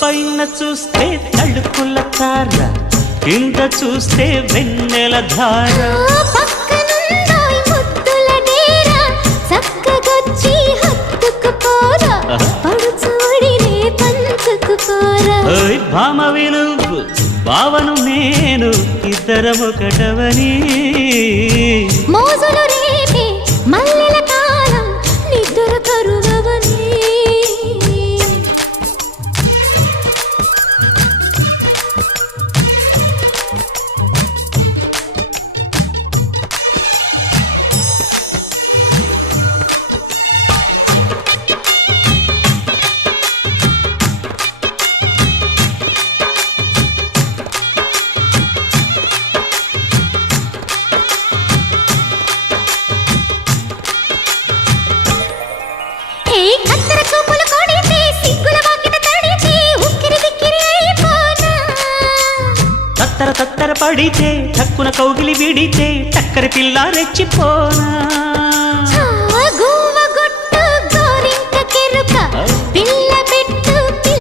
పైన చూస్తే తడుకుల తార, కింద చూస్తే వెన్నెల ధార. పక్కనుందోయ్ ముద్దుల డేరా, చక్కగొచ్చి హత్తుకుపోరా, పడుచూడినే పంచుకుపోరా. భామవి నువ్వు భావను నేను, ఇద్దరమొకటవని. మోజులు రేపే మల్లెల కాలం, నిద్ర కరువవని. తత్తర తత్తర పడితే, చక్కున కౌగిలి విడితే, చక్కరి పిల్ల రెచ్చిపోనా.